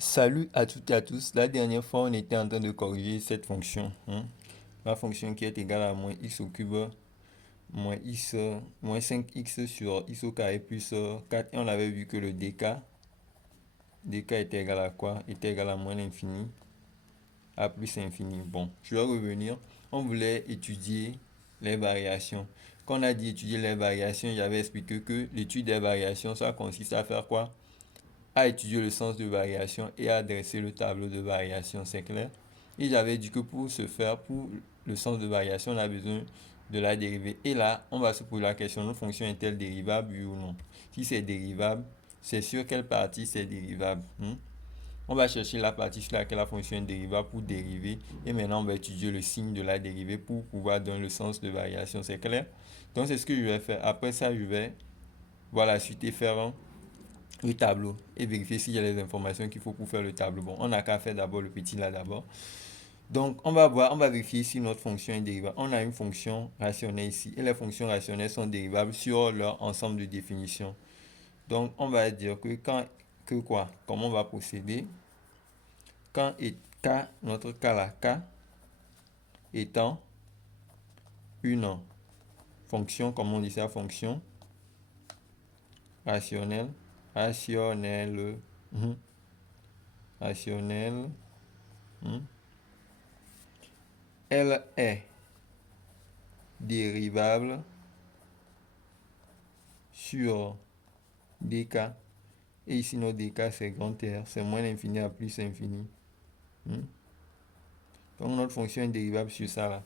Salut à toutes et à tous. La dernière fois, on était en train de corriger cette fonction. La fonction qui est égale à moins x au cube moins x moins 5x sur x au carré plus 4. Et on avait vu que le dk était égal à quoi? Était égal à moins l'infini à plus infini. Bon, je vais revenir. On voulait étudier les variations. Quand on a dit étudier les variations, j'avais expliqué que l'étude des variations, ça consiste à faire quoi? À étudier le sens de variation et à dresser le tableau de variation, c'est clair. Et j'avais dit que pour ce faire, pour le sens de variation, on a besoin de la dérivée. Et là, on va se poser la question, notre fonction est-elle dérivable, oui ou non? Si c'est dérivable, c'est sur quelle partie c'est dérivable? On va chercher la partie sur laquelle la fonction est dérivable pour dériver. Et maintenant, on va étudier le signe de la dérivée pour pouvoir donner le sens de variation, c'est clair? Donc, c'est ce que je vais faire. Après ça, je vais voir la suite et faire le tableau et vérifier s'il y a les informations qu'il faut pour faire le tableau. Bon, on n'a qu'à faire d'abord le petit là d'abord. Donc, on va voir, on va vérifier si notre fonction est dérivable. On a une fonction rationnelle ici et les fonctions rationnelles sont dérivables sur leur ensemble de définitions. Donc, on va dire que que quoi? Comment on va procéder? Quand est k, notre k là, k étant une fonction, comme on dit ça, fonction rationnelle, rationnelle, rationnelle, elle est dérivable sur dk. Et ici, notre dk, c'est grand R. C'est moins l'infini à plus infini. Donc, notre fonction est dérivable sur ça là.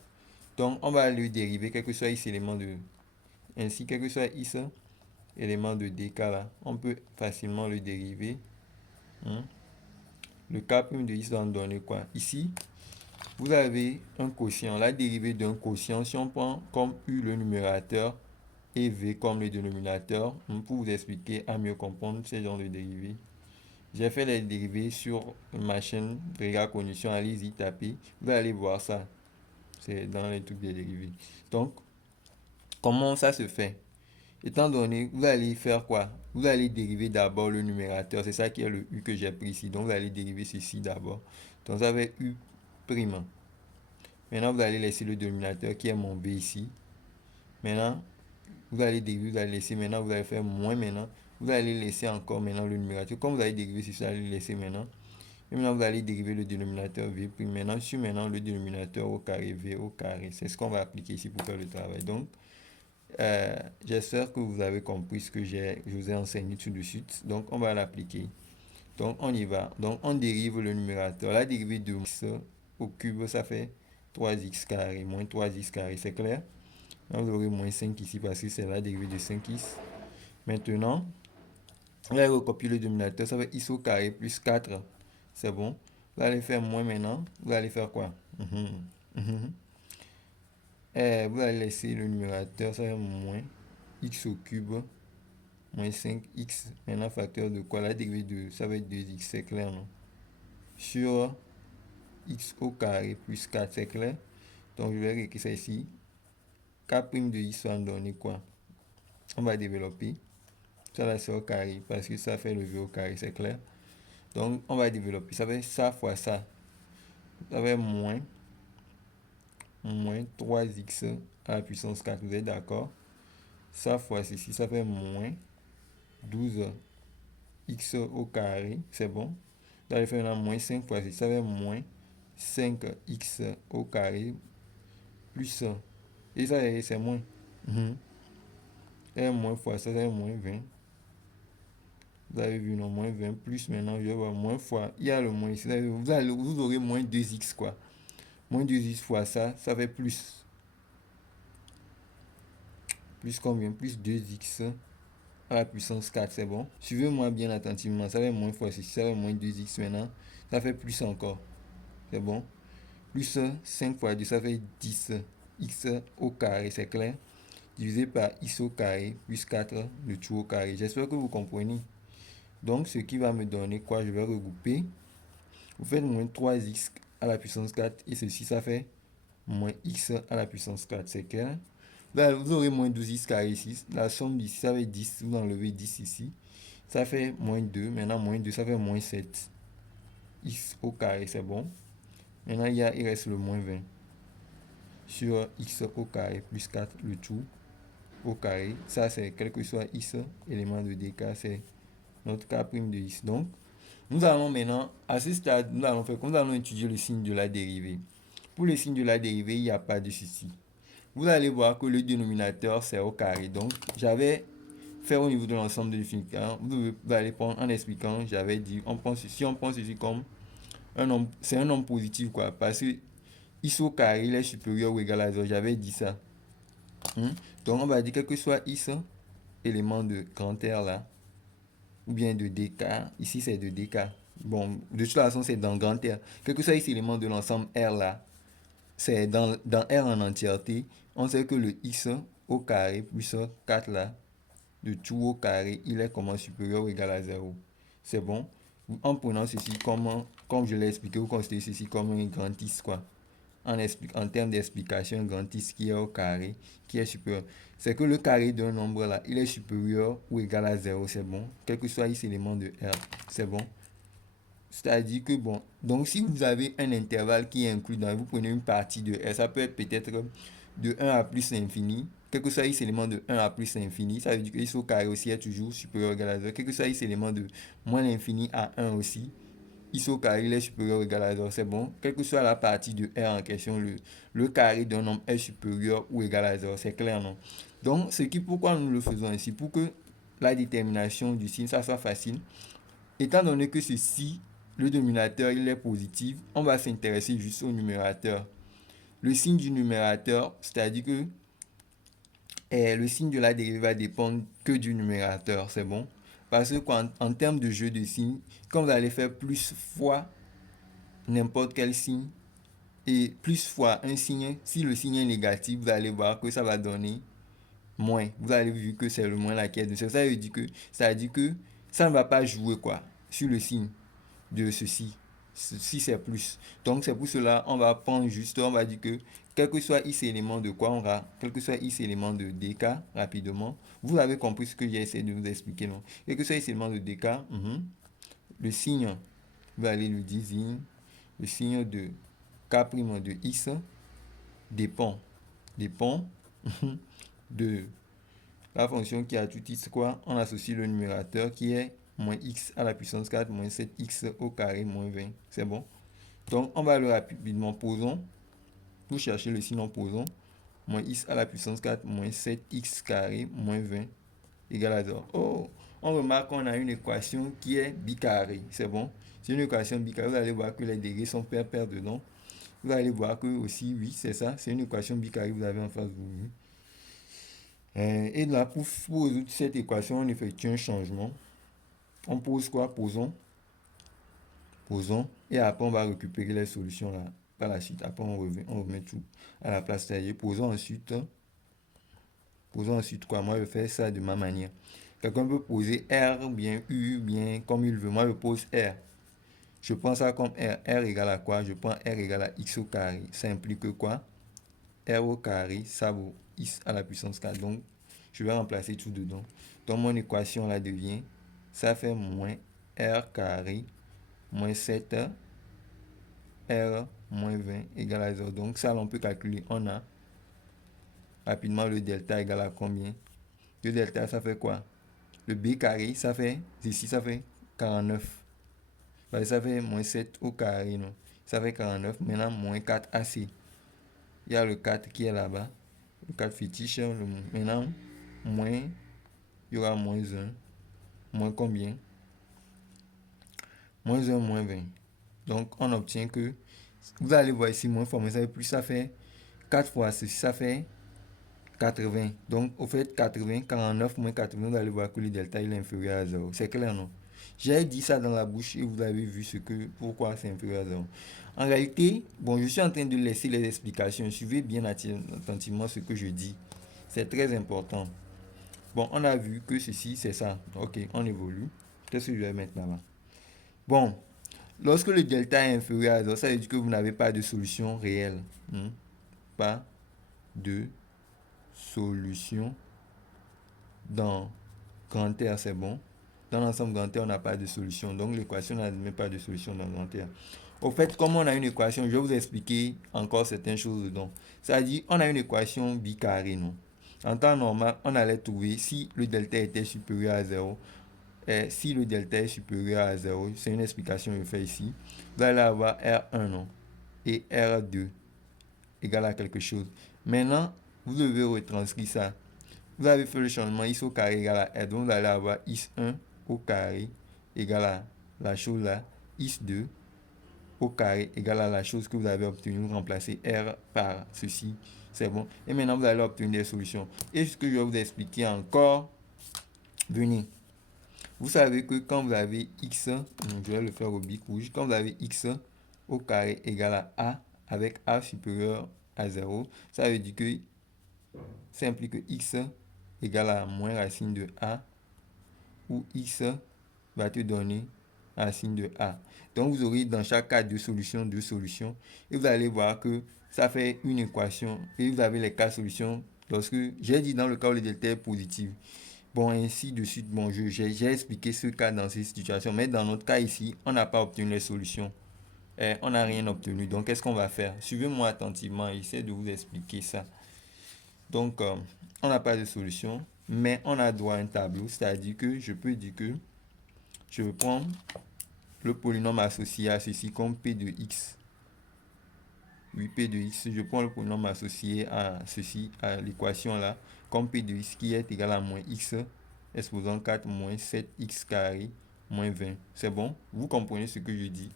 Donc, on va le dériver, quel que soit x élément de... Ainsi, quel que soit x élément de dk là, on peut facilement le dériver. Le k' de x va nous donner quoi? Ici, vous avez un quotient. La dérivée d'un quotient, si on prend comme u le numérateur et v comme le dénominateur, pour vous expliquer à mieux comprendre ces genres de dérivés. J'ai fait les dérivés sur ma chaîne Grégard Cognition, allez-y taper, vous allez voir ça. C'est dans les trucs des dérivés. Donc, comment ça se fait? Étant donné, vous allez faire quoi? Vous allez dériver d'abord le numérateur, c'est ça qui est le u que j'ai pris ici. Donc, vous allez dériver ceci d'abord. Donc, ça va être u prime. Maintenant, vous allez laisser le dénominateur qui est mon b ici. Maintenant, vous allez dériver, vous allez laisser maintenant, vous allez faire moins maintenant. Vous allez laisser encore maintenant le numérateur. Comme vous allez dériver ceci, vous allez le laisser maintenant. Et maintenant, vous allez dériver le dénominateur v'. Maintenant, sur maintenant le dénominateur au carré v au carré. C'est ce qu'on va appliquer ici pour faire le travail. Donc, j'espère que vous avez compris ce que je vous ai enseigné tout de suite. Donc, on va l'appliquer. Donc, on y va. Donc, on dérive le numérateur. La dérivée de x au cube, ça fait 3x carré, moins 3x carré. C'est clair? Donc, vous aurez moins 5 ici parce que c'est la dérivée de 5x. Maintenant, vous allez recopier le dénominateur. Ça fait x au carré plus 4. C'est bon. Vous allez faire moins maintenant. Vous allez faire quoi? Vous allez laisser le numérateur. Ça fait moins x au cube moins 5x. Maintenant, facteur de quoi? La dérivée de ça va être 2x. C'est clair, non? Sur x au carré plus 4. C'est clair? Donc, je vais écrire ça ici. K' de x va me donner quoi? On va développer. Ça là, c'est au carré parce que ça fait le v au carré. C'est clair? Donc, on va développer. Ça fait ça fois ça. Ça fait moins 3x à la puissance 4. Vous êtes d'accord? Ça fois ceci, ça fait moins 12x au carré. C'est bon? Vous allez faire maintenant moins 5 fois ceci. Ça fait moins 5x au carré plus 1. Et ça, c'est moins. Et moins fois ça, c'est moins 20. Vous avez vu, non, moins 20 plus maintenant, je vais voir moins fois. Il y a le moins ici. Vous aurez moins 2x quoi. Moins 2x fois ça, ça fait plus. Plus combien? Plus 2x à la puissance 4, c'est bon? Suivez-moi bien attentivement. Ça fait moins fois ceci, ça fait moins 2x maintenant. Ça fait plus encore. C'est bon? Plus 5 fois 2, ça fait 10 x au carré, c'est clair? Divisé par x au carré plus 4, le tout au carré. J'espère que vous comprenez. Donc, ce qui va me donner quoi? Je vais regrouper. Vous faites moins 3x à la puissance 4 et ceci, ça fait moins x à la puissance 4, c'est clair? Là, vous aurez moins 12x carré ici. La somme d'ici, ça fait 10. Vous enlevez 10 ici. Ça fait moins 2. Maintenant, moins 2, ça fait moins 7. x au carré, c'est bon. Maintenant, il reste le moins 20 sur x au carré plus 4, le tout au carré. Ça, c'est quel que soit x, élément de dk, c'est notre k' de x. Donc, nous allons maintenant, à ce stade, nous allons étudier le signe de la dérivée. Pour le signe de la dérivée, il n'y a pas de souci. Vous allez voir que le dénominateur, c'est au carré. Donc, j'avais fait au niveau de l'ensemble de définiteur. Vous allez prendre en expliquant, j'avais dit, si on prend ceci comme un nombre, c'est un nombre positif, quoi. Parce que x au carré, il est supérieur ou égal à 0. J'avais dit ça. Donc, on va dire quel que soit x, élément de grand R là, ou bien de dk. Ici, c'est de dk. Bon, de toute façon, c'est dans grand R. Quel que soit x élément de l'ensemble R là, c'est dans R en entièreté. On sait que le x au carré plus 4 là, de tout au carré, il est comment supérieur ou égal à 0. C'est bon. En prenant ceci comme je l'ai expliqué, vous considérez ceci comme un grand x, quoi. En termes d'explication, un grand x qui est au carré, qui est supérieur. C'est que le carré d'un nombre là, il est supérieur ou égal à 0, c'est bon. Quel que soit x élément de R, c'est bon. C'est-à-dire que, bon, donc si vous avez un intervalle qui est inclus dans, vous prenez une partie de R, ça peut être peut-être de 1 à plus l'infini, quel que soit x élément de 1 à plus l'infini, ça veut dire que x au carré aussi est toujours supérieur ou égal à 0, quel que soit x élément de moins l'infini à 1 aussi, x au carré il est supérieur ou égal à 0, c'est bon. Quelle que soit la partie de R en question, le carré d'un nombre est supérieur ou égal à 0, c'est clair, non? Donc, pourquoi nous le faisons ainsi? Pour que la détermination du signe, ça soit facile. Étant donné que ceci, le dénominateur, il est positif, on va s'intéresser juste au numérateur. Le signe du numérateur, c'est-à-dire que le signe de la dérivée va dépendre que du numérateur, c'est bon? Parce que en termes de jeu de signes, quand vous allez faire plus fois n'importe quel signe, et plus fois un signe, si le signe est négatif, vous allez voir que ça va donner moins. Vous allez voir que c'est le moins là qui est de ça. Ça veut dire que ça ne va pas jouer, quoi, sur le signe de ceci, si c'est plus. Donc c'est pour cela on va prendre juste, on va dire que quel que soit x élément de quoi, on va, quel que soit x élément de dk, rapidement, vous avez compris ce que j'ai essayé de vous expliquer, non? Quel que soit x élément de dk, le signe, vous allez le désigner, le signe de k' de x dépend de la fonction qui a tout x, quoi, on associe le numérateur qui est moins x à la puissance 4 moins 7x au carré moins 20. C'est bon? Donc, on va le rapidement. Posons. Pour chercher le signe, posons. Moins x à la puissance 4 moins 7x carré moins 20 égale à 0. Oh, on remarque qu'on a une équation qui est bicarrée. C'est bon? C'est une équation bicarrée. Vous allez voir que les dérivés sont paires dedans. Vous allez voir que aussi, oui, c'est ça. C'est une équation bicarrée que vous avez en face de vous. Et là, pour résoudre cette équation, on effectue un changement. On pose quoi? Posons. Et après, on va récupérer les solutions là par la suite. Après, on remet tout à la place. C'est-à-dire, posons ensuite quoi? Moi, je fais ça de ma manière. Quelqu'un peut poser R, bien U, bien comme il veut. Moi, je pose R. Je prends ça comme R. R égale à quoi? Je prends R égale à x au carré. Ça implique quoi? R au carré, ça vaut x à la puissance 4. Donc, je vais remplacer tout dedans. Donc, mon équation là devient, ça fait moins R carré moins 7 R moins 20 égale à 0. Donc, ça, on peut calculer. On a rapidement le delta égale à combien? Le delta, ça fait quoi? Le b carré, ça fait, ici, ça fait 49. Ça fait moins 7 au carré, non? Ça fait 49. Maintenant, moins 4 AC. Il y a le 4 qui est là-bas. Le 4 fétiche. Maintenant, moins, il y aura moins 1. Moins combien? Moins 1, moins 20. Donc, on obtient que, vous allez voir ici, moins fois moins, ça fait plus, ça fait 4 fois ceci, ça fait 80. Donc, au fait, 80, 49 moins 80, vous allez voir que le delta il est inférieur à 0. C'est clair, non? J'ai dit ça dans la bouche et vous avez vu pourquoi c'est inférieur à 0. En réalité, bon, je suis en train de laisser les explications. Suivez bien attentivement ce que je dis. C'est très important. Bon, on a vu que ceci, c'est ça. Ok, on évolue. Qu'est-ce que je vais mettre là-bas? Bon, lorsque le delta est inférieur à 0, ça veut dire que vous n'avez pas de solution réelle. Pas de solution dans grand R, c'est bon. Dans l'ensemble grand R, on n'a pas de solution. Donc l'équation n'admet pas de solution dans grand R. Au fait, comme on a une équation, je vais vous expliquer encore certaines choses dedans. C'est-à-dire, on a une équation bicarrée, non? En temps normal, on allait trouver si le delta était supérieur à 0. Et si le delta est supérieur à 0, c'est une explication que je fais ici. Vous allez avoir R1, non? Et R2 égale à quelque chose. Maintenant, vous devez retranscrire ça. Vous avez fait le changement x au carré égale à R. Donc, vous allez avoir x1 au carré égale à la chose là. x2 au carré égale à la chose que vous avez obtenue. Vous remplacez R par ceci. C'est bon. Et maintenant, vous allez obtenir des solutions. Et ce que je vais vous expliquer encore, venez. Vous savez que quand vous avez x, je vais le faire au bic rouge, quand vous avez x au carré égale à a, avec a supérieur à 0, ça veut dire que ça implique que x égale à moins racine de a, où x va te donner racine de a. Donc vous aurez dans chaque cas deux solutions, et vous allez voir que ça fait une équation, et vous avez les quatre solutions. Lorsque j'ai dit dans le cas où le delta est positif, bon, ainsi de suite, bon, j'ai expliqué ce cas dans ces situations, mais dans notre cas ici, on n'a pas obtenu les solutions. On n'a rien obtenu. Donc, qu'est-ce qu'on va faire? Suivez-moi attentivement, j'essaie de vous expliquer ça. Donc, on n'a pas de solution, mais on a droit à un tableau, c'est-à-dire que je peux dire que je prends le polynôme associé à ceci comme P de x. Oui, P de x, je prends le polynôme associé à ceci, à l'équation là, comme P de x qui est égal à moins x, exposant 4 moins 7x carré moins 20. C'est bon? Vous comprenez ce que je dis?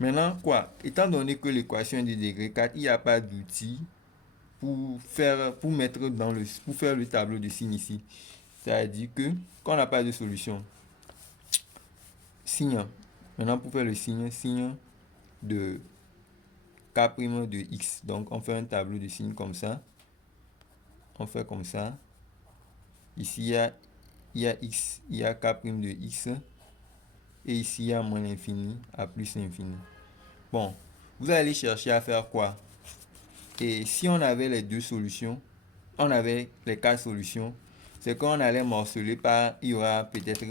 Maintenant, quoi? Étant donné que l'équation est de degré 4, il n'y a pas d'outil pour faire le tableau de signe ici. C'est-à-dire que, quand on n'a pas de solution, signe, maintenant pour faire le signe de k' de x. Donc, on fait un tableau de signes comme ça. On fait comme ça. Ici, il y a x, il y a k' de x. Et ici, il y a moins l'infini à plus l'infini. Bon, vous allez chercher à faire quoi? Et si on avait les deux solutions, on avait les quatre solutions, c'est qu'on allait morceler par, il y aura peut-être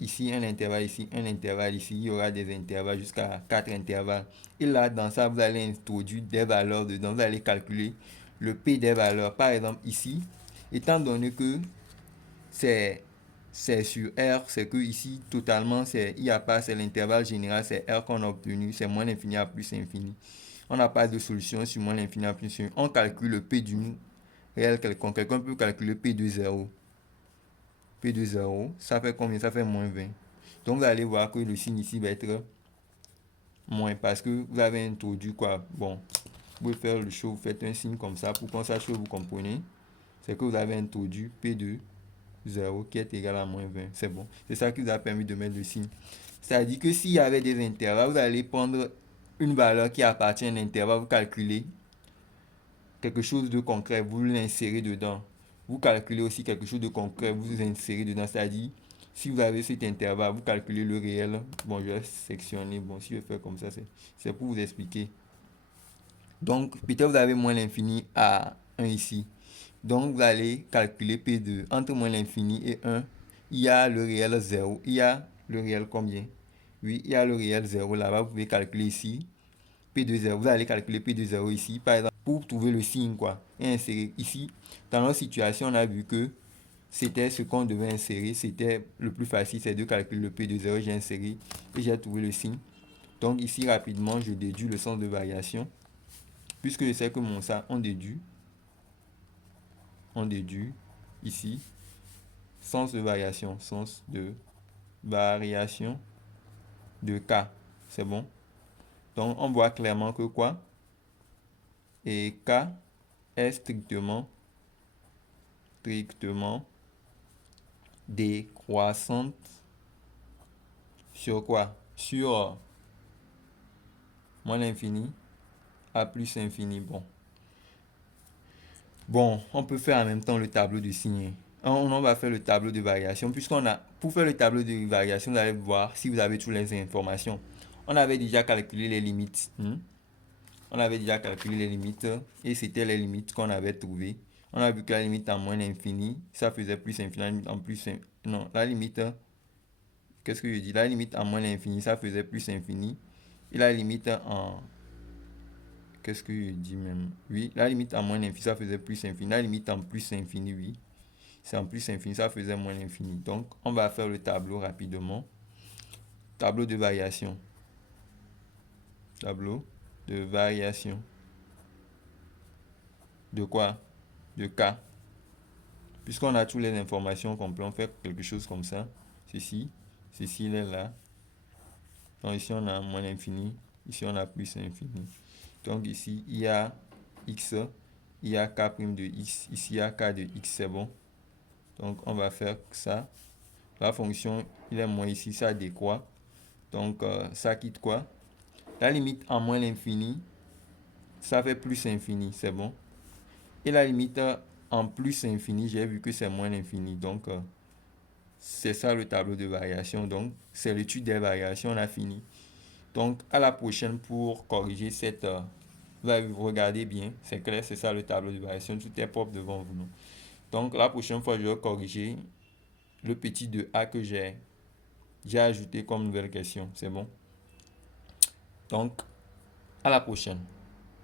ici un intervalle, ici un intervalle, ici il y aura des intervalles jusqu'à 4 intervalles. Et là, dans ça, vous allez introduire des valeurs dedans, vous allez calculer le P des valeurs. Par exemple, ici, étant donné que c'est sur R, c'est que ici, totalement, il n'y a pas, c'est l'intervalle général, c'est R qu'on a obtenu, c'est moins l'infini à plus l'infini. On n'a pas de solution sur moins l'infini à plus l'infini. On calcule le P du réel quelconque. Quelqu'un peut calculer P de 0. P de 0, ça fait combien? Ça fait moins 20. Donc, vous allez voir que le signe ici va être moins parce que vous avez introduit quoi? Bon, vous pouvez faire le show, vous faites un signe comme ça pour qu'on sache que vous comprenez. C'est que vous avez introduit P de 0 qui est égal à moins 20. C'est bon. C'est ça qui vous a permis de mettre le signe. C'est-à-dire que s'il y avait des intervalles, vous allez prendre une valeur qui appartient à un intervalle, vous calculez quelque chose de concret, vous l'insérez dedans. Vous calculez aussi quelque chose de concret, vous insérez dedans. C'est-à-dire, si vous avez cet intervalle, vous calculez le réel. Bon, je vais sectionner. Bon, si je fais comme ça, c'est pour vous expliquer. Donc, peut-être vous avez moins l'infini à 1 ici. Donc, vous allez calculer P2. Entre moins l'infini et 1, il y a le réel 0. Il y a le réel combien? Oui, il y a le réel 0 là-bas. Vous pouvez calculer ici. P de 0. Vous allez calculer P de 0 ici. Par exemple, pour trouver le signe, quoi. Et insérer ici. Dans notre situation, on a vu que c'était ce qu'on devait insérer. C'était le plus facile, c'est de calculer le P de 0. J'ai inséré et j'ai trouvé le signe. Donc, ici, rapidement, je déduis le sens de variation. Puisque je sais que mon ça, on déduit ici sens de variation de k, c'est bon. Donc on voit clairement que quoi, et k est strictement décroissante sur quoi, sur moins l'infini à plus l'infini. Bon, on peut faire en même temps le tableau de signes. On va faire le tableau de variation. Pour faire le tableau de variation, vous allez voir si vous avez toutes les informations. On avait déjà calculé les limites. Et c'était les limites qu'on avait trouvées. On a vu que la limite en moins l'infini, ça faisait plus infini, en plus non, la limite, qu'est-ce que je dis? La limite en moins l'infini, ça faisait plus infini. Et la limite en, qu'est-ce que je dis même? Oui, la limite en moins l'infini, ça faisait plus infini. La limite en plus infini, oui. C'est en plus infini, ça faisait moins l'infini. Donc, on va faire le tableau rapidement. Tableau de variation. Tableau de variation. De quoi? De K. Puisqu'on a toutes les informations complètes, on fait quelque chose comme ça. Ceci, ceci, il est là. Donc ici, on a moins l'infini. Ici, on a plus l'infini. Donc ici, il y a x, il y a k' de x. Ici, il y a k de x, c'est bon. Donc, on va faire ça. La fonction, il est moins ici, ça décroît. Donc, ça quitte quoi? La limite en moins l'infini, ça fait plus infini, c'est bon. Et la limite en plus infini, j'ai vu que c'est moins l'infini. Donc, c'est ça le tableau de variation. Donc, c'est l'étude des variations, on a fini. Donc, à la prochaine pour corriger cette... regardez bien, c'est clair, c'est ça le tableau de variation. Tout est propre devant vous. Non? Donc, la prochaine fois, je vais corriger le petit de A que j'ai ajouté comme nouvelle question. C'est bon? Donc, à la prochaine.